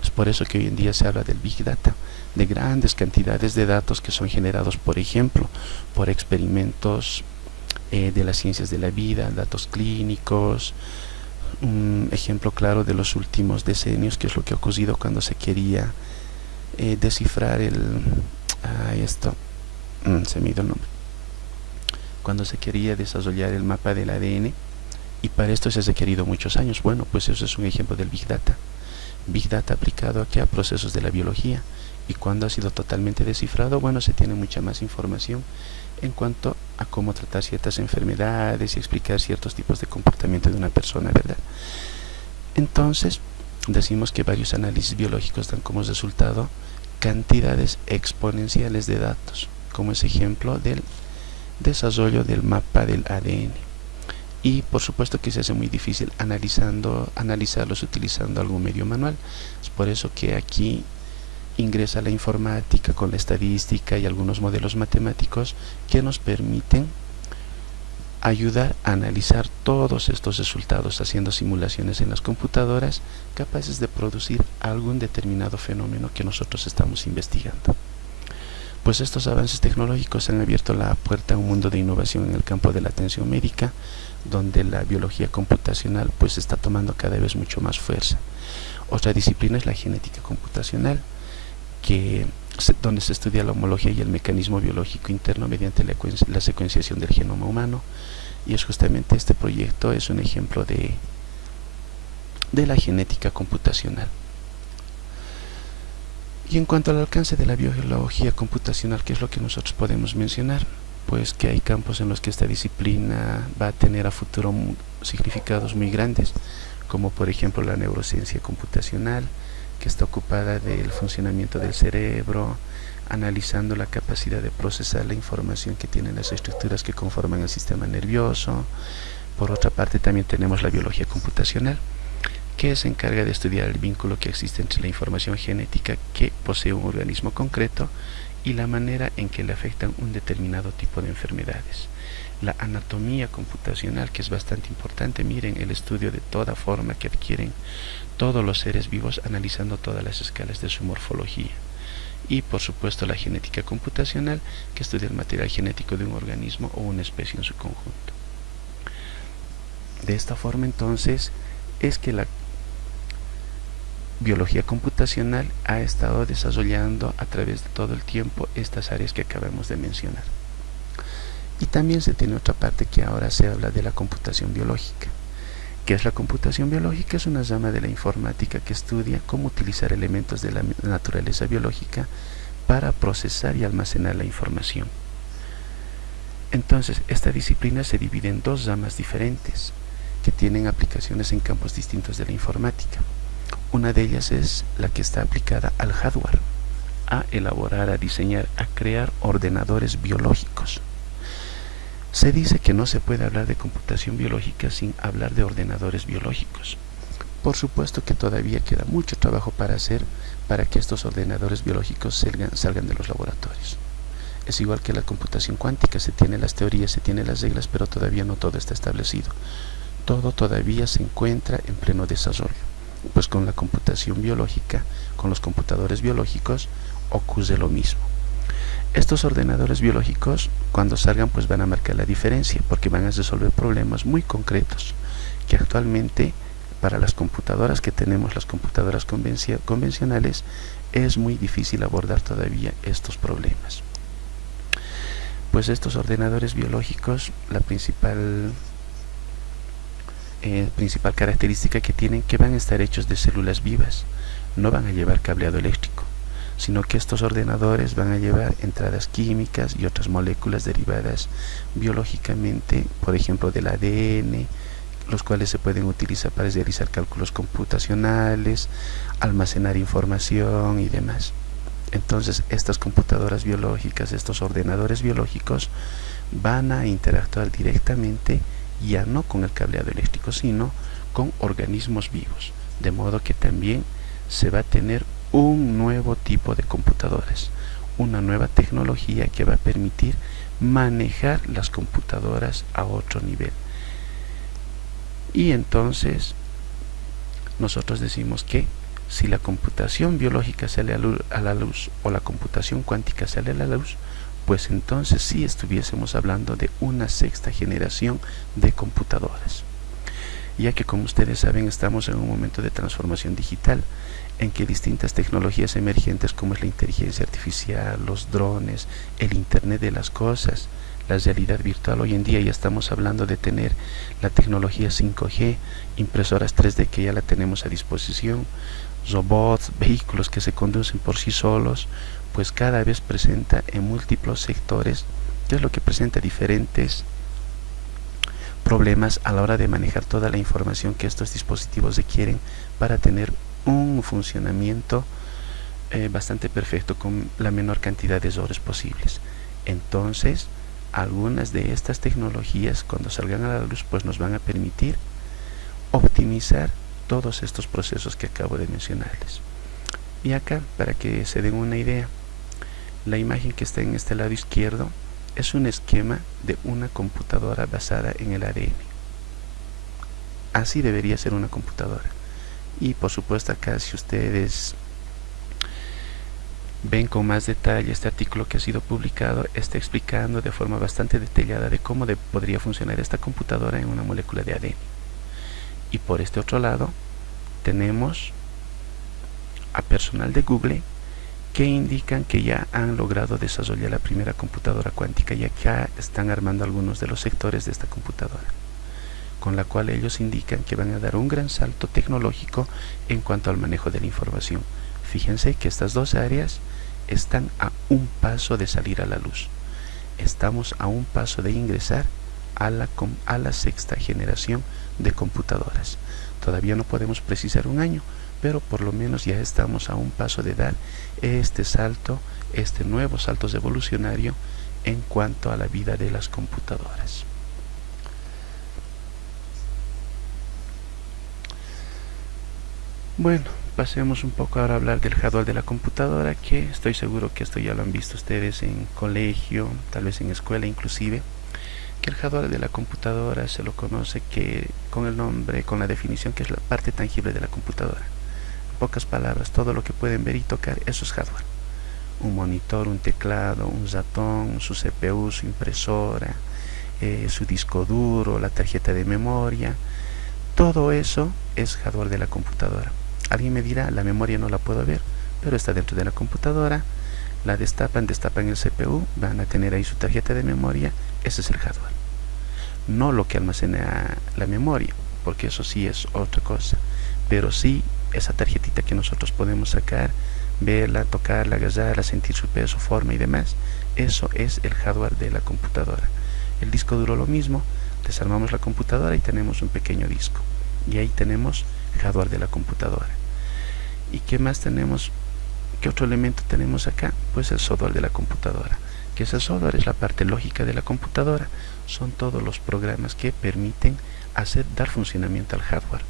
Es por eso que hoy en día se habla del Big Data, de grandes cantidades de datos que son generados, por ejemplo, por experimentos de las ciencias de la vida, datos clínicos. Un ejemplo claro de los últimos decenios, que es lo que ha ocurrido cuando se quería descifrar se me dio el nombre, cuando se quería desarrollar el mapa del ADN, y para esto se ha requerido muchos años. Bueno, pues eso es un ejemplo del Big Data. Big Data aplicado aquí a procesos de la biología, y cuando ha sido totalmente descifrado, bueno, se tiene mucha más información en cuanto a cómo tratar ciertas enfermedades y explicar ciertos tipos de comportamiento de una persona, ¿verdad? Entonces, decimos que varios análisis biológicos dan como resultado cantidades exponenciales de datos, como es ejemplo del desarrollo del mapa del ADN. Y por supuesto que se hace muy difícil analizarlos utilizando algún medio manual. Es por eso que aquí ingresa la informática con la estadística y algunos modelos matemáticos que nos permiten ayudar a analizar todos estos resultados, haciendo simulaciones en las computadoras capaces de producir algún determinado fenómeno que nosotros estamos investigando. Pues estos avances tecnológicos han abierto la puerta a un mundo de innovación en el campo de la atención médica, donde la biología computacional pues está tomando cada vez mucho más fuerza. Otra disciplina es la genética computacional, donde se estudia la homología y el mecanismo biológico interno mediante la secuenciación del genoma humano. Y es justamente este proyecto es un ejemplo de la genética computacional. Y en cuanto al alcance de la biología computacional, ¿qué es lo que nosotros podemos mencionar? Pues que hay campos en los que esta disciplina va a tener a futuro significados muy grandes, como por ejemplo la neurociencia computacional, que está ocupada del funcionamiento del cerebro, analizando la capacidad de procesar la información que tienen las estructuras que conforman el sistema nervioso. Por otra parte, también tenemos la biología computacional, que se encarga de estudiar el vínculo que existe entre la información genética que posee un organismo concreto y la manera en que le afectan un determinado tipo de enfermedades. La anatomía computacional, que es bastante importante, miren el estudio de toda forma que adquieren todos los seres vivos, analizando todas las escalas de su morfología. Y por supuesto la genética computacional, que estudia el material genético de un organismo o una especie en su conjunto. De esta forma entonces es que la biología computacional ha estado desarrollando a través de todo el tiempo estas áreas que acabamos de mencionar. Y también se tiene otra parte que ahora se habla de la computación biológica. ¿Qué es la computación biológica? Es una rama de la informática que estudia cómo utilizar elementos de la naturaleza biológica para procesar y almacenar la información. Entonces, esta disciplina se divide en dos ramas diferentes que tienen aplicaciones en campos distintos de la informática. Una de ellas es la que está aplicada al hardware, a elaborar, a diseñar, a crear ordenadores biológicos. Se dice que no se puede hablar de computación biológica sin hablar de ordenadores biológicos. Por supuesto que todavía queda mucho trabajo para hacer para que estos ordenadores biológicos salgan de los laboratorios. Es igual que la computación cuántica, se tienen las teorías, se tienen las reglas, pero todavía no todo está establecido. Todo todavía se encuentra en pleno desarrollo. Pues con la computación biológica, con los computadores biológicos, ocurre lo mismo. Estos ordenadores biológicos, cuando salgan, pues van a marcar la diferencia, porque van a resolver problemas muy concretos que actualmente para las computadoras que tenemos, las computadoras convencionales, es muy difícil abordar todavía estos problemas. Pues estos ordenadores biológicos, la principal característica que tienen, que van a estar hechos de células vivas, no van a llevar cableado eléctrico, sino que estos ordenadores van a llevar entradas químicas y otras moléculas derivadas biológicamente, por ejemplo del ADN, los cuales se pueden utilizar para realizar cálculos computacionales, almacenar información y demás. Entonces estas computadoras biológicas, estos ordenadores biológicos, van a interactuar directamente ya no con el cableado eléctrico, sino con organismos vivos, de modo que también se va a tener un nuevo tipo de computadoras, una nueva tecnología que va a permitir manejar las computadoras a otro nivel. Y entonces nosotros decimos que si la computación biológica sale a la luz o la computación cuántica sale a la luz, pues entonces sí estuviésemos hablando de una sexta generación de computadoras, ya que, como ustedes saben, estamos en un momento de transformación digital en que distintas tecnologías emergentes como es la inteligencia artificial, los drones, el internet de las cosas, la realidad virtual, hoy en día ya estamos hablando de tener la tecnología 5G, impresoras 3D que ya la tenemos a disposición, robots, vehículos que se conducen por sí solos, pues cada vez presenta en múltiples sectores, que es lo que presenta diferentes problemas a la hora de manejar toda la información que estos dispositivos requieren para tener un funcionamiento bastante perfecto con la menor cantidad de errores posibles. Entonces, algunas de estas tecnologías, cuando salgan a la luz, pues nos van a permitir optimizar todos estos procesos que acabo de mencionarles. Y acá, para que se den una idea, la imagen que está en este lado izquierdo es un esquema de una computadora basada en el ADN. Así debería ser una computadora. Y por supuesto acá, si ustedes ven con más detalle este artículo que ha sido publicado, está explicando de forma bastante detallada de cómo podría funcionar esta computadora en una molécula de ADN. Y por este otro lado tenemos a personal de Google que indican que ya han logrado desarrollar la primera computadora cuántica y acá están armando algunos de los sectores de esta computadora, con la cual ellos indican que van a dar un gran salto tecnológico en cuanto al manejo de la información. Fíjense que estas dos áreas están a un paso de salir a la luz. Estamos a un paso de ingresar a la sexta generación de computadoras. Todavía no podemos precisar un año, pero por lo menos ya estamos a un paso de dar este salto, este nuevo salto evolucionario en cuanto a la vida de las computadoras. Bueno, pasemos un poco ahora a hablar del hardware de la computadora, que estoy seguro que esto ya lo han visto ustedes en colegio, tal vez en escuela inclusive, que el hardware de la computadora se lo conoce con el nombre, con la definición que es la parte tangible de la computadora. En pocas palabras, todo lo que pueden ver y tocar, eso es hardware. Un monitor, un teclado, un ratón, su CPU, su impresora, su disco duro, la tarjeta de memoria, todo eso es hardware de la computadora. Alguien me dirá, la memoria no la puedo ver, pero está dentro de la computadora, la destapan el CPU, van a tener ahí su tarjeta de memoria, ese es el hardware. No lo que almacena la memoria, porque eso sí es otra cosa, pero sí esa tarjetita que nosotros podemos sacar, verla, tocarla, agarrarla, sentir su peso, forma y demás, eso es el hardware de la computadora. El disco duro lo mismo, desarmamos la computadora y tenemos un pequeño disco, y ahí tenemos hardware de la computadora. ¿Y qué más tenemos? ¿Qué otro elemento tenemos acá? Pues el software de la computadora, que ese software es la parte lógica de la computadora, son todos los programas que permiten dar funcionamiento al hardware.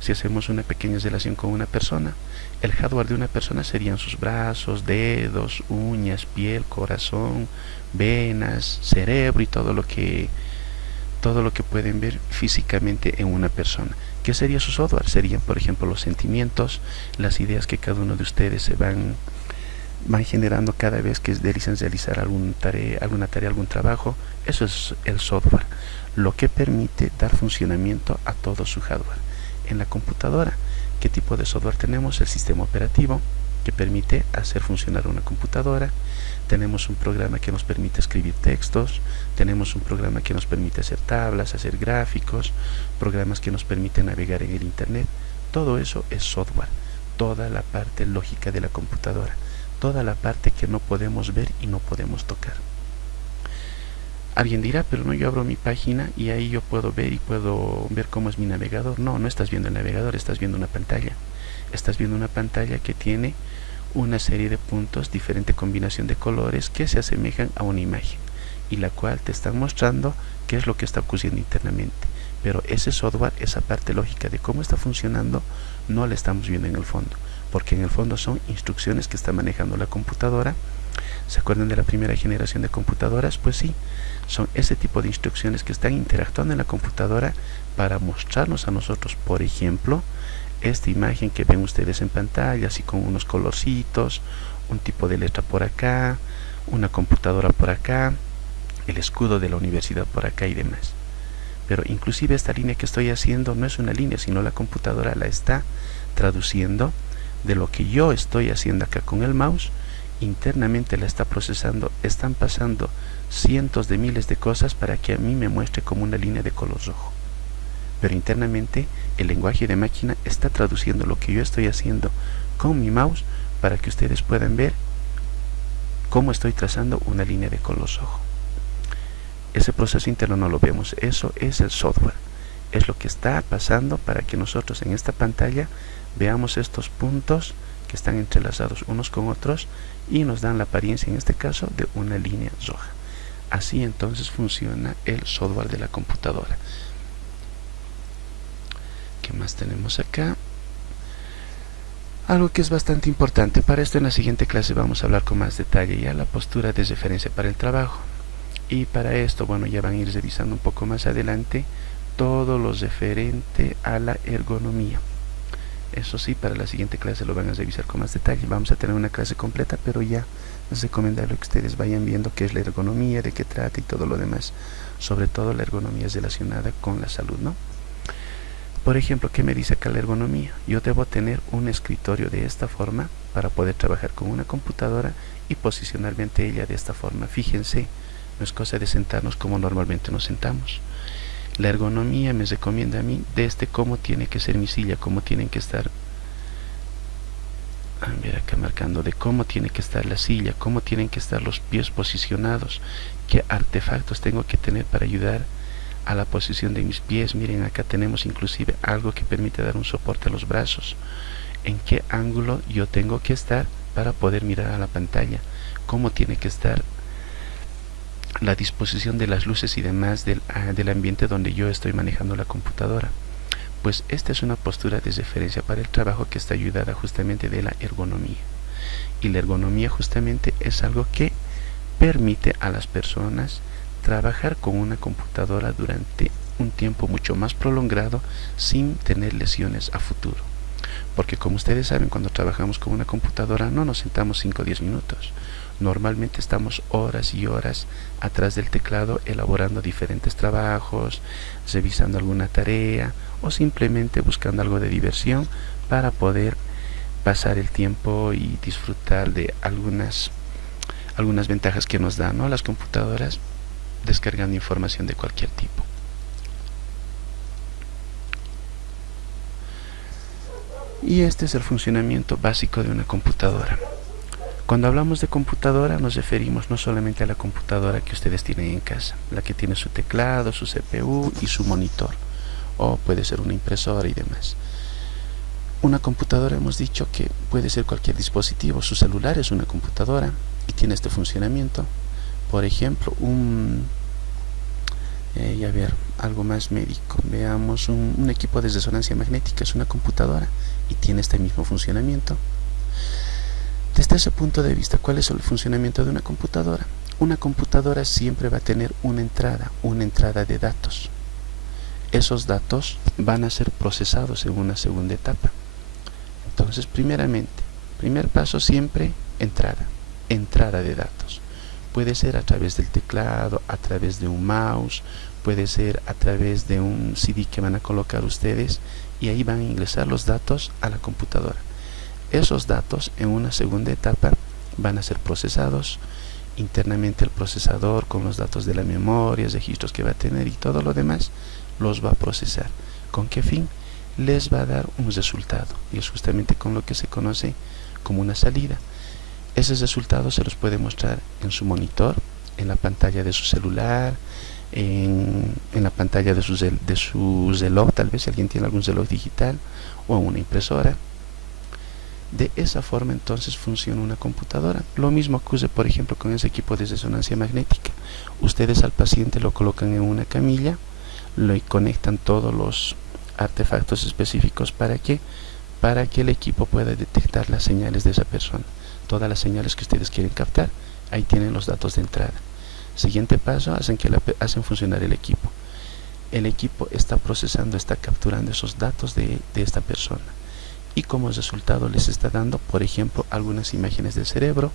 Si hacemos una pequeña relación con una persona, el hardware de una persona serían sus brazos, dedos, uñas, piel, corazón, venas, cerebro y todo lo que pueden ver físicamente en una persona. ¿Qué sería su software? Serían, por ejemplo, los sentimientos, las ideas que cada uno de ustedes se van van generando cada vez que desean realizar alguna tarea, algún trabajo. Eso es el software, lo que permite dar funcionamiento a todo su hardware. En la computadora, ¿qué tipo de software tenemos? El sistema operativo, que permite hacer funcionar una computadora. Tenemos un programa que nos permite escribir textos, tenemos un programa que nos permite hacer tablas, hacer gráficos, programas que nos permiten navegar en el internet. Todo eso es software, toda la parte lógica de la computadora, toda la parte que no podemos ver y no podemos tocar. Alguien dirá, pero no, yo abro mi página y ahí yo puedo ver cómo es mi navegador. No, no estás viendo el navegador, estás viendo una pantalla. Estás viendo una pantalla que tiene una serie de puntos, diferente combinación de colores que se asemejan a una imagen y la cual te está mostrando qué es lo que está ocurriendo internamente. Pero ese software, esa parte lógica de cómo está funcionando, no la estamos viendo en el fondo, porque en el fondo son instrucciones que está manejando la computadora. ¿Se acuerdan de la primera generación de computadoras? Pues sí, son ese tipo de instrucciones que están interactuando en la computadora para mostrarnos a nosotros, por ejemplo, esta imagen que ven ustedes en pantalla, así con unos colorcitos, un tipo de letra por acá, una computadora por acá, el escudo de la universidad por acá y demás. Pero inclusive esta línea que estoy haciendo no es una línea, sino la computadora la está traduciendo de lo que yo estoy haciendo acá con el mouse. Internamente la está procesando, están pasando cientos de miles de cosas para que a mí me muestre como una línea de color rojo. Pero internamente el lenguaje de máquina está traduciendo lo que yo estoy haciendo con mi mouse para que ustedes puedan ver cómo estoy trazando una línea de color rojo. Ese proceso interno no lo vemos, eso es el software, es lo que está pasando para que nosotros en esta pantalla veamos estos puntos que están entrelazados unos con otros y nos dan la apariencia, en este caso, de una línea roja. Así entonces funciona el software de la computadora. ¿Qué más tenemos acá? Algo que es bastante importante. Para esto en la siguiente clase vamos a hablar con más detalle ya la postura de referencia para el trabajo. Y para esto, bueno, ya van a ir revisando un poco más adelante todo lo referente a la ergonomía. Eso sí, para la siguiente clase lo van a revisar con más detalle. Vamos a tener una clase completa, pero ya es recomendable que ustedes vayan viendo qué es la ergonomía, de qué trata y todo lo demás. Sobre todo la ergonomía es relacionada con la salud, ¿no? Por ejemplo, ¿qué me dice acá la ergonomía? Yo debo tener un escritorio de esta forma para poder trabajar con una computadora y posicionarme ante ella de esta forma. Fíjense, no es cosa de sentarnos como normalmente nos sentamos. La ergonomía me recomienda a mí desde cómo tiene que ser mi silla, cómo tienen que estar, ver acá marcando, de cómo tiene que estar la silla, cómo tienen que estar los pies posicionados, qué artefactos tengo que tener para ayudar a la posición de mis pies. Miren, acá tenemos inclusive algo que permite dar un soporte a los brazos, en qué ángulo yo tengo que estar para poder mirar a la pantalla, cómo tiene que estar la disposición de las luces y demás del ambiente donde yo estoy manejando la computadora. Pues esta es una postura de referencia para el trabajo que está ayudada justamente de la ergonomía. Y la ergonomía justamente es algo que permite a las personas trabajar con una computadora durante un tiempo mucho más prolongado sin tener lesiones a futuro. Porque como ustedes saben, cuando trabajamos con una computadora no nos sentamos 5 o 10 minutos. Normalmente estamos horas y horas atrás del teclado elaborando diferentes trabajos, revisando alguna tarea o simplemente buscando algo de diversión para poder pasar el tiempo y disfrutar de algunas ventajas que nos dan, ¿no?, las computadoras, descargando información de cualquier tipo. Y este es el funcionamiento básico de una computadora. Cuando hablamos de computadora nos referimos no solamente a la computadora que ustedes tienen en casa, la que tiene su teclado, su CPU y su monitor, o puede ser una impresora y demás. Una computadora, hemos dicho que puede ser cualquier dispositivo. Su celular es una computadora y tiene este funcionamiento. Por ejemplo, algo más médico. Veamos un equipo de resonancia magnética, es una computadora y tiene este mismo funcionamiento. Desde ese punto de vista, ¿cuál es el funcionamiento de una computadora? Una computadora siempre va a tener una entrada de datos. Esos datos van a ser procesados en una segunda etapa. Entonces, primer paso siempre entrada de datos. Puede ser a través del teclado, a través de un mouse, puede ser a través de un CD que van a colocar ustedes y ahí van a ingresar los datos a la computadora. Esos datos en una segunda etapa van a ser procesados internamente. El procesador, con los datos de la memoria, registros que va a tener y todo lo demás, los va a procesar. ¿Con qué fin? Les va a dar un resultado, y es justamente con lo que se conoce como una salida. Ese resultado se los puede mostrar en su monitor, en la pantalla de su celular, en la pantalla de su reloj, tal vez si alguien tiene algún reloj digital, o en una impresora. De esa forma entonces funciona una computadora. Lo mismo ocurre por ejemplo con ese equipo de resonancia magnética. Ustedes al paciente lo colocan en una camilla, lo conectan todos los artefactos específicos. ¿Para qué? Para que el equipo pueda detectar las señales de esa persona, todas las señales que ustedes quieren captar. Ahí tienen los datos de entrada. Siguiente paso, hacen funcionar el equipo. El equipo está procesando, está capturando esos datos de esta persona, y como resultado les está dando, por ejemplo, algunas imágenes del cerebro,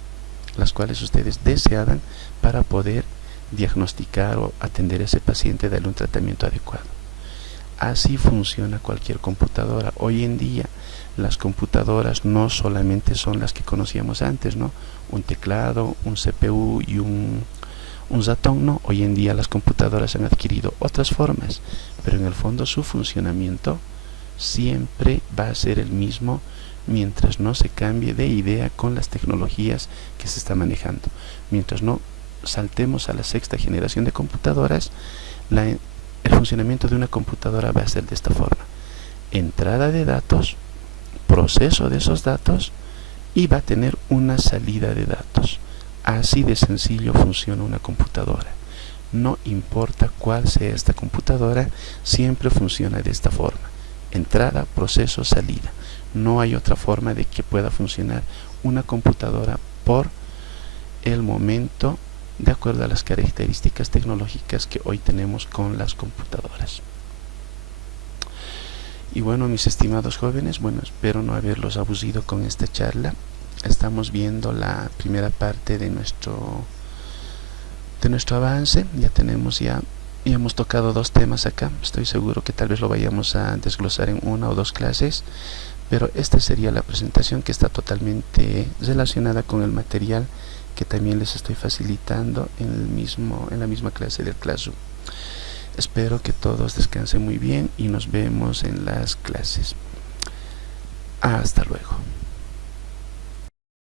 las cuales ustedes deseaban para poder diagnosticar o atender a ese paciente, darle un tratamiento adecuado. Así funciona cualquier computadora. Hoy en día las computadoras no solamente son las que conocíamos antes, ¿no? Un teclado, un CPU y un ratón, no. Hoy en día las computadoras han adquirido otras formas, pero en el fondo su funcionamiento siempre va a ser el mismo mientras no se cambie de idea con las tecnologías que se está manejando. Mientras no saltemos a la sexta generación de computadoras, el funcionamiento de una computadora va a ser de esta forma: entrada de datos, proceso de esos datos, y va a tener una salida de datos. Así de sencillo funciona una computadora. No importa cuál sea esta computadora, siempre funciona de esta forma: entrada, proceso, salida. No hay otra forma de que pueda funcionar una computadora por el momento, de acuerdo a las características tecnológicas que hoy tenemos con las computadoras. Y bueno, mis estimados jóvenes, bueno, espero no haberlos abusido con esta charla. Estamos viendo la primera parte de nuestro avance. Ya hemos tocado dos temas acá. Estoy seguro que tal vez lo vayamos a desglosar en una o dos clases, pero esta sería la presentación, que está totalmente relacionada con el material que también les estoy facilitando en la misma clase del Classroom. Espero que todos descansen muy bien y nos vemos en las clases. Hasta luego.